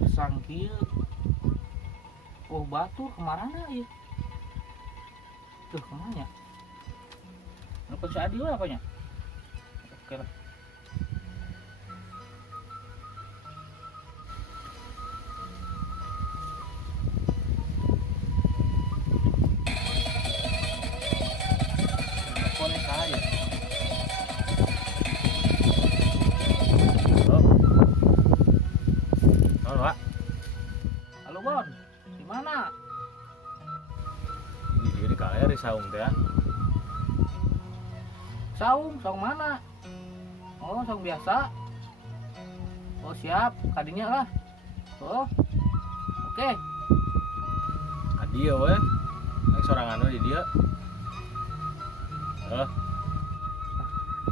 Kesang kieu. Oh, batur kemarana ieu? Tuh, kemana? Nelpon si Adi lah apanya? Oke lah. Nelponnya saya. Halo, Pak. Halo, Bon. Di mana? Di kalian di saung teh. Saung mana? Oh, saung biasa. Oh, siap, kadinya lah. Oh. Oke. Adi ya we. Yang sorangan we di dia.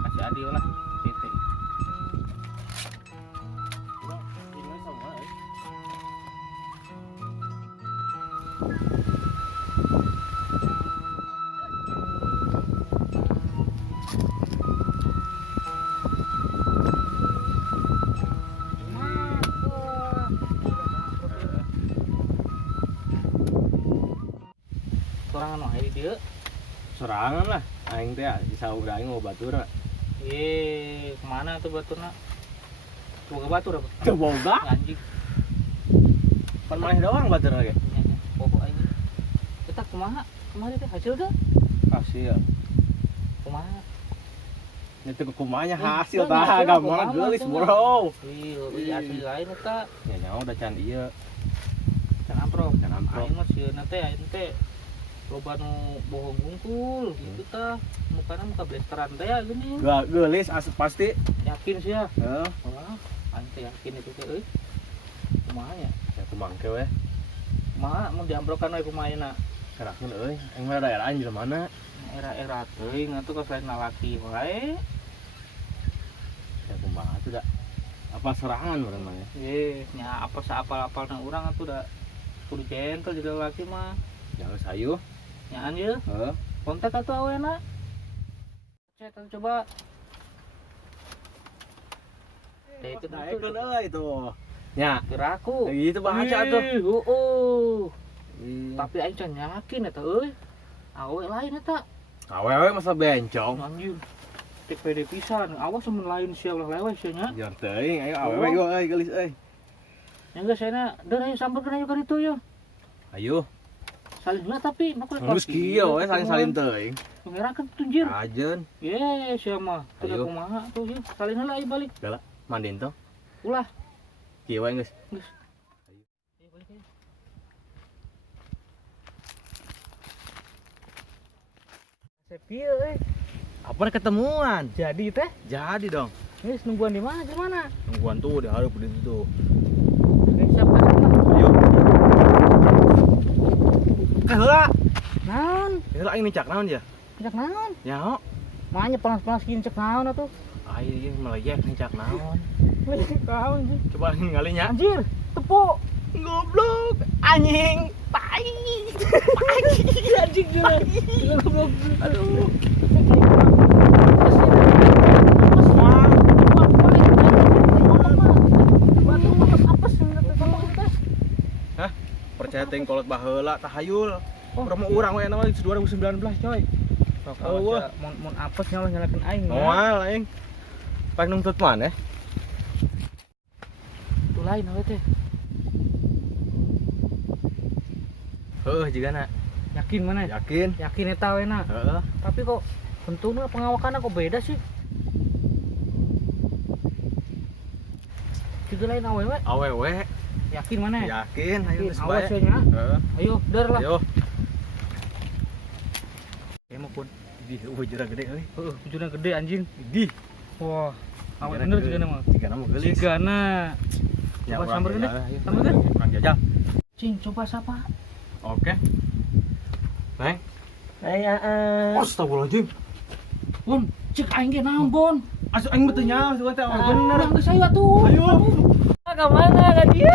Kasih Adi lah. Titik. Ini sama Sorangan mah di dieu. sorangan lah. Aing teh di saung da aing mau batur. Kemana tuh baturna? Boga batur apa? Teu boga. Anjing. Pan maneh doang batur lagi. Pokok aja. Kita kumaha? Kemarin teh hasil dah. Hasil. Kumaha? Itu kumanya hasil kan tah hasil gampang kumaha geulis, teh, Bro. Iya, asli lain eta. Ya nyaho da can ieu. Can amprok. Can amprok. Aing mah sieuna teh aing teh loba nu bohong bungkul gitu tah. Mukana muka blasteran teh gini. Geulis asup pasti. Yakin sih ya. Heeh. Wah, aing teh yakin itu teh euy. Kumaha ya? Ya kumangke we. Kumaha mun diamprokan we kumaha Kerakeun euy. Aing mah daerah anjir mana? era-era teuing atuh ka selain lalaki wae. Ya kumaha tuh da. Apa serangan urang mah ya? Nya apa saapal-apalna urang atuh da kudu gentle jadi lalaki mah. Jangan sayu. Nyaan ye, Heeh. kontak atuh awena. Cek atuh coba. Teh itu Naekeun euy tuh. Nya, geraku. gitu baca atuh. Tapi aing can yakin eta euy. Awe lain eta. Awewe masa bencong. Anjir. Tik pede pisan. Awas mun lain sia ulah lewe sia nya. Jar teuing ayo awewe yo euy geulis euy. Nya geus cenah, deun ayo sampeurkeun ayo ka ditu yo. Ayo. Salihna tapi nu kudu Geus kieu we saling teuing. Ngerakeun tunjir. Ajeun. Sia mah. Teu Ayo. kumaha tuh ye. Salihna lah ayo balik. Gala mandin tuh. Ulah. Kieu we geus. Geus. Ayo balik ayo. Sepie euy. Apa ketemuan? Jadi teh, Jadi dong. geus nungguan di mana? Di mana? Tungguan tuh di hareup di situ. Geus siap ka sana. Ayo. Heula. Naon? Heula aing nicak naon ya? Cek naon? Nyaho. Manya panas-panas kieu cek naon atuh? Ayo ieu meleyek nicak naon. Cek naon sih? Coba ningali nya. Anjir, tepuk. Goblok. Anjing. Tai. Anjing juga. Goblok. Aduh. Hah? Percaya teh kolot baheula tahayul. Promo urang we nama 2019 coy. Eueuh, mun apes nyawa nyalakeun aing. Moal aing. Paling nuntut maneh. Itu lain we teh. Heuh jigana. Yakin mana? Yakin? Yakin eta we na. Heeh. Tapi kok bentuknya pengawakannya kok beda sih? Juga lain awewe. Awewe. Yakin mana? Yakin, ayo geus bae. Awas we nya. Heeh. Ayo, der lah. Ayo. Emang pun. Di ujura gede euy. Heeh, bujurna gede anjing. Di. Wah, awe bener juga nama. Jigana mah geulis. Sigana. Coba sampeurkeun deh. Sampeurkeun. Kang Jajal. Cing, coba sapa? Oke. Neng. Ayaan. Astagfirullahaladzim. Bon, cek aing ge naon, Bon? Asuh aing beteunya, asuh teh Bener. Geus ayo atuh. Ayo. Ka mana ka dia?